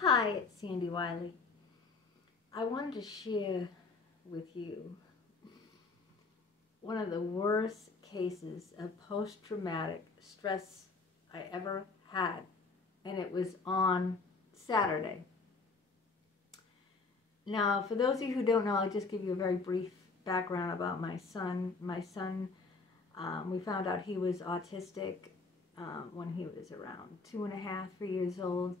Hi, it's Sandy Wiley. I wanted to share with you one of the worst cases of post-traumatic stress I ever had, and it was on Saturday. Now, for those of you who don't know, I'll just give you a very brief background about my son. We found out he was autistic when he was around 2.5, 3 years old.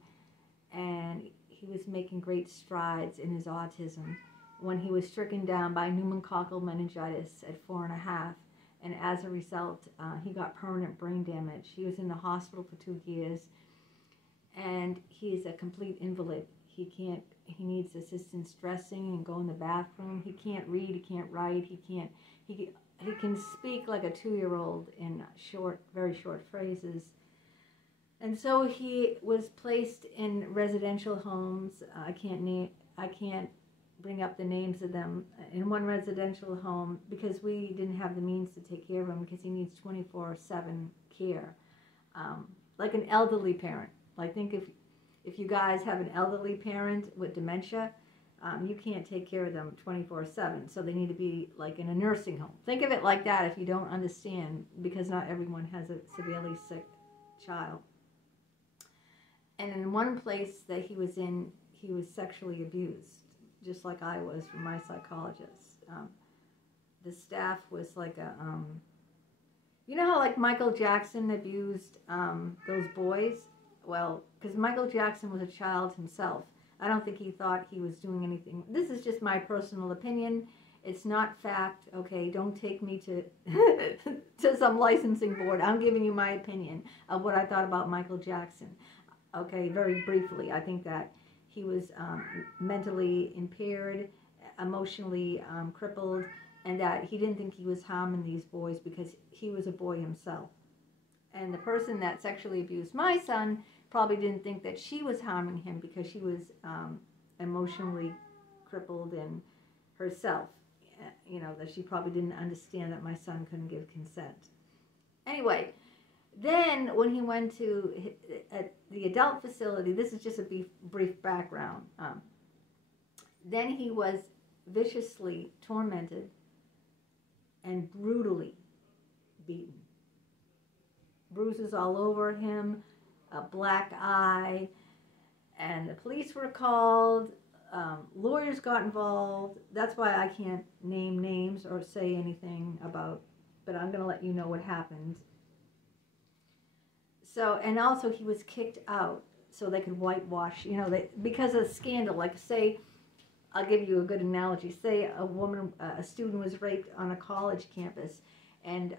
And he was making great strides in his autism when he was stricken down by pneumococcal meningitis at 4.5, and as a result, he got permanent brain damage. He was in the hospital for 2 years, and he is a complete invalid. He needs assistance dressing and go in the bathroom. He can't read, he can't write, he can speak like a 2-year-old in very short phrases. And so he was placed in residential homes. I can't bring up the names of them. In one residential home, because we didn't have the means to take care of him, because he needs 24/7 care, like an elderly parent. Like, think if you guys have an elderly parent with dementia, you can't take care of them 24/7. So they need to be like in a nursing home. Think of it like that if you don't understand, because not everyone has a severely sick child. And in one place that he was in, he was sexually abused, just like I was from my psychologist. The staff was like you know how like Michael Jackson abused those boys? Well, because Michael Jackson was a child himself. I don't think he thought he was doing anything. This is just my personal opinion. It's not fact, okay? Don't take me to to some licensing board. I'm giving you my opinion of what I thought about Michael Jackson. Okay, very briefly, I think that he was mentally impaired, emotionally crippled, and that he didn't think he was harming these boys because he was a boy himself. And the person that sexually abused my son probably didn't think that she was harming him because she was emotionally crippled in herself. You know, that she probably didn't understand that my son couldn't give consent. Anyway, then when he went to the adult facility, this is just a brief background, then he was viciously tormented and brutally beaten. Bruises all over him, a black eye, and the police were called, lawyers got involved. That's why I can't name names or say anything about, but I'm going to let you know what happened. So, and also he was kicked out so they could whitewash, you know, because of scandal. Like, say, I'll give you a good analogy. Say a student was raped on a college campus, and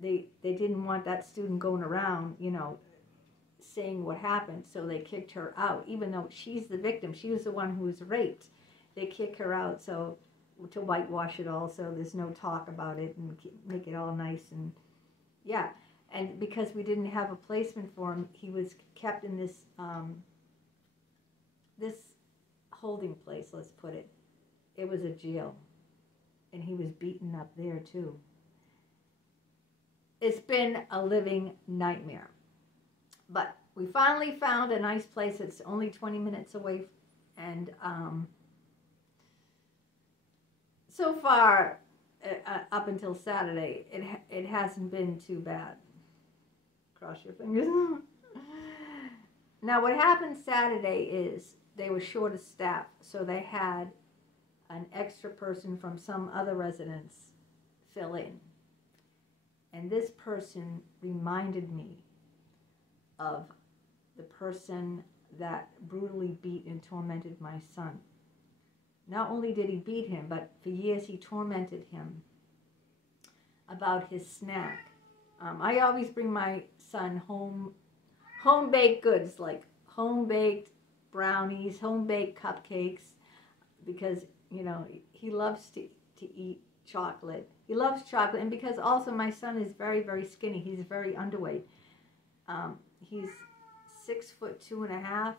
they didn't want that student going around, you know, saying what happened, so they kicked her out, even though she's the victim. She was the one who was raped. They kick her out so to whitewash it all, so there's no talk about it and make it all nice. And yeah, and because we didn't have a placement for him, he was kept in this this holding place, let's put it. It was a jail, and he was beaten up there too. It's been a living nightmare. But we finally found a nice place that's only 20 minutes away, and so far, up until Saturday, it hasn't been too bad. Cross your fingers. Now, what happened Saturday is they were short of staff, so they had an extra person from some other residence fill in. And this person reminded me of the person that brutally beat and tormented my son. Not only did he beat him, but for years he tormented him about his snack. I always bring my son home-baked goods, like home-baked brownies, home-baked cupcakes, because, you know, he loves to eat chocolate. He loves chocolate, and because also my son is very, very skinny. He's very underweight. He's 6'2.5",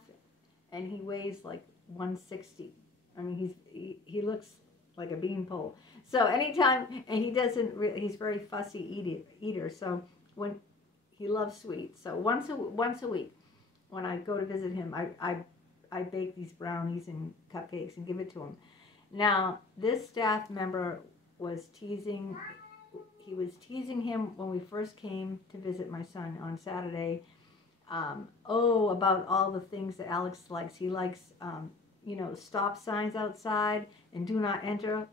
and he weighs like 160. I mean, he looks like a beanpole. So anytime, and he's very fussy eater. So when he loves sweets, so once a week, when I go to visit him, I bake these brownies and cupcakes and give it to him. Now, this staff member was teasing, he was teasing him when we first came to visit my son on Saturday. About all the things that Alex likes. He likes, stop signs outside and do not enter.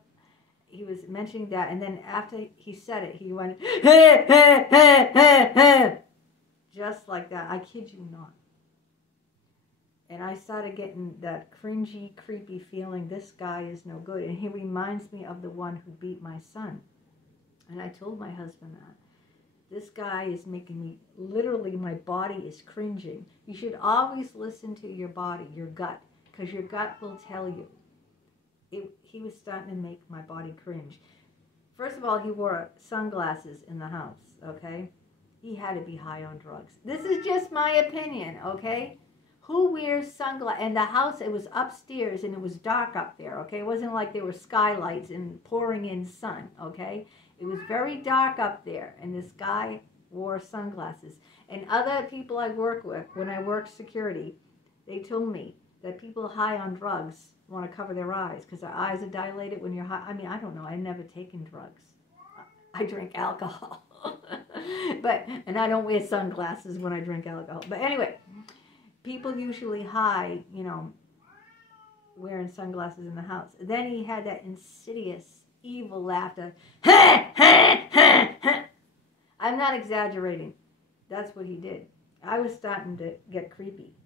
He was mentioning that, and then after he said it, he went, just like that. I kid you not. And I started getting that cringy, creepy feeling, this guy is no good. And he reminds me of the one who beat my son. And I told my husband that. This guy is making me, literally my body is cringing. You should always listen to your body, your gut, because your gut will tell you. He was starting to make my body cringe. First of all, he wore sunglasses in the house, okay? He had to be high on drugs. This is just my opinion, okay? Who wears sunglasses? And the house, it was upstairs and it was dark up there, okay? It wasn't like there were skylights and pouring in sun, okay? It was very dark up there, and this guy wore sunglasses. And other people I work with, when I work security, they told me that people high on drugs want to cover their eyes because their eyes are dilated when you're high. I mean, I don't know. I've never taken drugs. I drink alcohol. And I don't wear sunglasses when I drink alcohol. But anyway, people usually high, wearing sunglasses in the house. Then he had that insidious, evil laughter. I'm not exaggerating. That's what he did. I was starting to get creepy.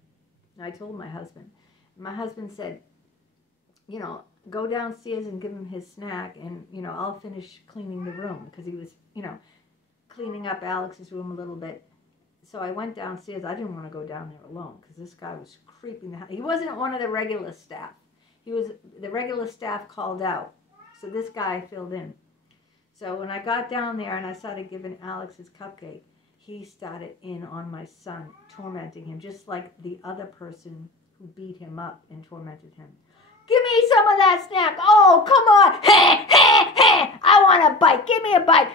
I told my husband. My husband said, go downstairs and give him his snack, and, I'll finish cleaning the room, because he was, cleaning up Alex's room a little bit. So I went downstairs. I didn't want to go down there alone, because this guy was creeping the house. He wasn't one of the regular staff. The regular staff called out. So this guy filled in. So when I got down there and I started giving Alex his cupcake, he started in on my son, tormenting him, just like the other person who beat him up and tormented him. Give me some of that snack. Oh, come on. I want a bite. Give me a bite.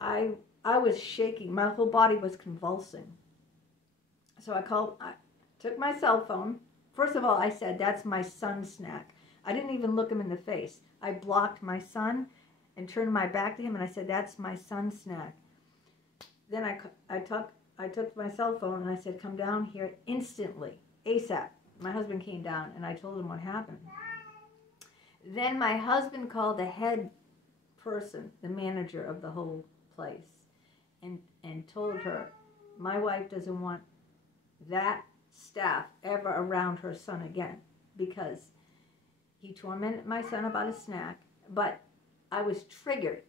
I was shaking. My whole body was convulsing. So I took my cell phone. First of all, I said, that's my son's snack. I didn't even look him in the face. I blocked my son and turned my back to him, and I said, that's my son's snack. Then I took my cell phone and I said, come down here instantly, ASAP. My husband came down and I told him what happened. Then my husband called the head person, the manager of the whole place, and told her, my wife doesn't want that staff ever around her son again, because he tormented my son about a snack, but I was triggered.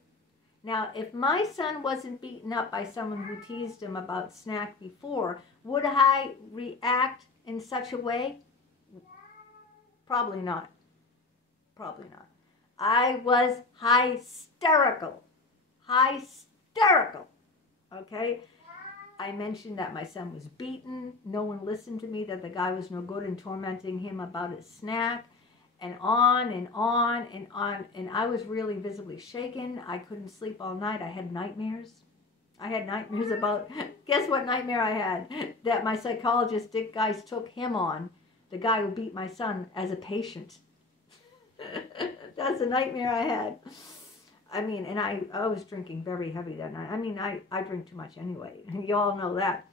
Now, if my son wasn't beaten up by someone who teased him about snack before, would I react in such a way? Probably not. Probably not. I was hysterical. Hysterical. Okay? I mentioned that my son was beaten. No one listened to me, that the guy was no good, and tormenting him about his snack. And on and on and on. And I was really visibly shaken. I couldn't sleep all night. I had nightmares. I had nightmares about, guess what nightmare I had? That my psychologist, Dick Geis, took him on, the guy who beat my son, as a patient. That's a nightmare I had. I mean, and I was drinking very heavy that night. I mean, I drink too much anyway. You all know that.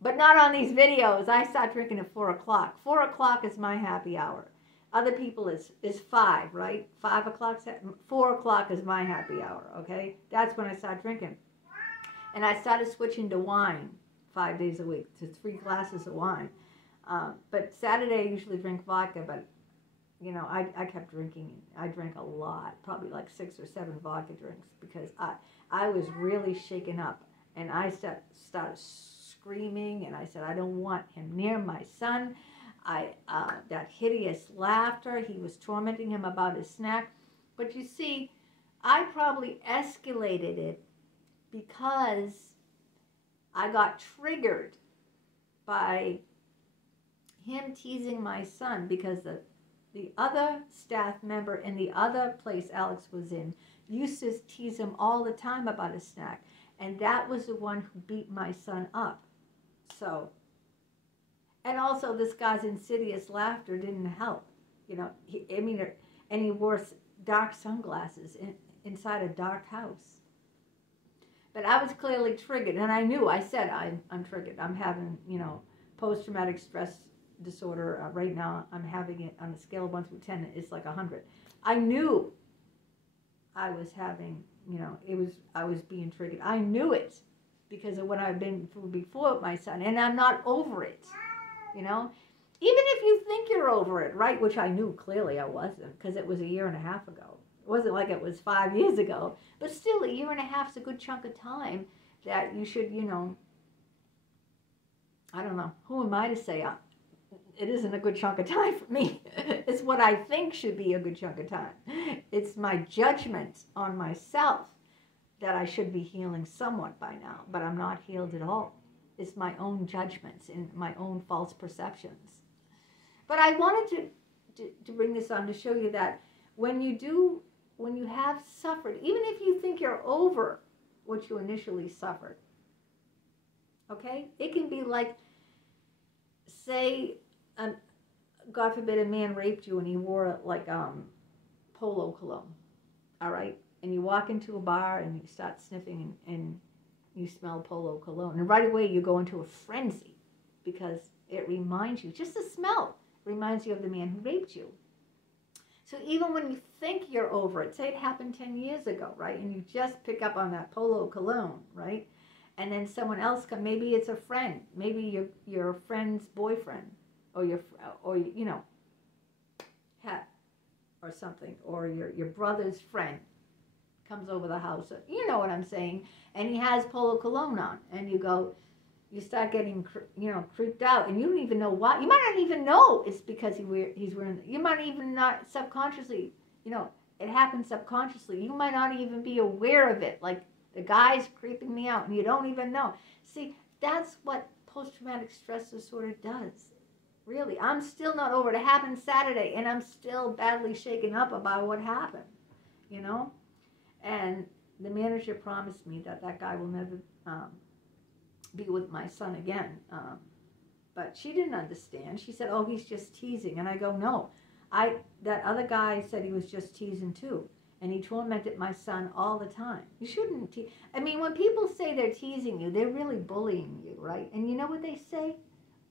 But not on these videos. I start drinking at 4 o'clock. 4 o'clock is my happy hour. Other people is 5, right? 5 o'clock, 4 o'clock is my happy hour, okay? That's when I start drinking. And I started switching to wine 5 days a week, to 3 glasses of wine. But Saturday I usually drink vodka, but, I kept drinking. I drank a lot, probably like 6 or 7 vodka drinks, because I was really shaken up. And I started screaming, and I said, I don't want him near my son. That hideous laughter, he was tormenting him about his snack. But you see, I probably escalated it because I got triggered by him teasing my son, because the other staff member in the other place Alex was in used to tease him all the time about his snack. And that was the one who beat my son up. So also this guy's insidious laughter didn't help. You know, and he wore dark sunglasses inside a dark house. But I was clearly triggered, and I knew. I said, I'm triggered. I'm having, post-traumatic stress disorder. Right now, I'm having it on a scale of 1 through 10. It's like 100. I knew I was having, I was being triggered. I knew it because of what I've been through before with my son, and I'm not over it, Even if you think you're over it, right, which I knew clearly I wasn't, because it was a year and a half ago. It wasn't like it was 5 years ago, but still a year and a half is a good chunk of time that you should, I don't know, who am I to say it isn't a good chunk of time for me. It's what I think should be a good chunk of time. It's my judgment on myself that I should be healing somewhat by now, but I'm not healed at all. It's my own judgments and my own false perceptions. But I wanted to bring this on to show you that when you have suffered, even if you think you're over what you initially suffered, okay? It can be like, say, God forbid a man raped you and he wore like polo cologne, all right? And you walk into a bar and you start sniffing and you smell polo cologne. And right away you go into a frenzy because it reminds you, just the smell reminds you of the man who raped you. So even when you think you're over it, say it happened 10 years ago, right? And you just pick up on that polo cologne, right? And then someone else comes, maybe it's a friend, maybe your friend's boyfriend, or or something, or your brother's friend comes over the house, you know what I'm saying, and he has polo cologne on, and you start getting, creeped out, and you don't even know why. You might not even know it's because he's wearing, you might even not subconsciously, it happens subconsciously. You might not even be aware of it, like the guy's creeping me out, and you don't even know. See, that's what post-traumatic stress disorder does. Really, I'm still not over it. It happened Saturday, and I'm still badly shaken up about what happened, And the manager promised me that guy will never be with my son again. But she didn't understand. She said, oh, he's just teasing. And I go, no. That other guy said he was just teasing too. And he tormented my son all the time. You shouldn't tease. I mean, when people say they're teasing you, they're really bullying you, right? And you know what they say?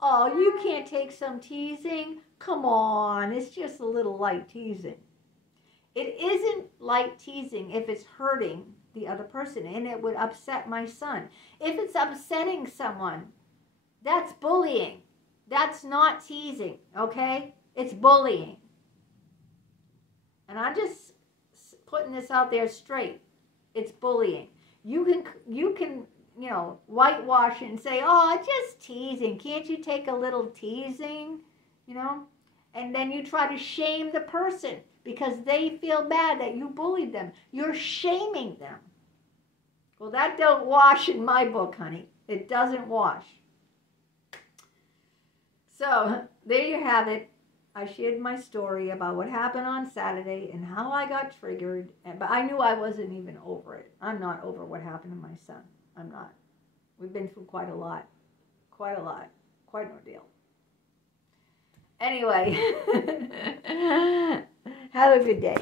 Oh, you can't take some teasing? Come on, it's just a little light teasing. It isn't light teasing if it's hurting the other person, and it would upset my son. If it's upsetting someone, that's bullying. That's not teasing, okay? It's bullying. And I'm just putting this out there straight. It's bullying. You can whitewash it and say, oh, just teasing. Can't you take a little teasing? And then you try to shame the person because they feel bad that you bullied them. You're shaming them. Well, that don't wash in my book, honey. It doesn't wash. So, there you have it. I shared my story about what happened on Saturday and how I got triggered. But I knew I wasn't even over it. I'm not over what happened to my son. I'm not. We've been through quite a lot. Quite an ordeal. Anyway, have a good day.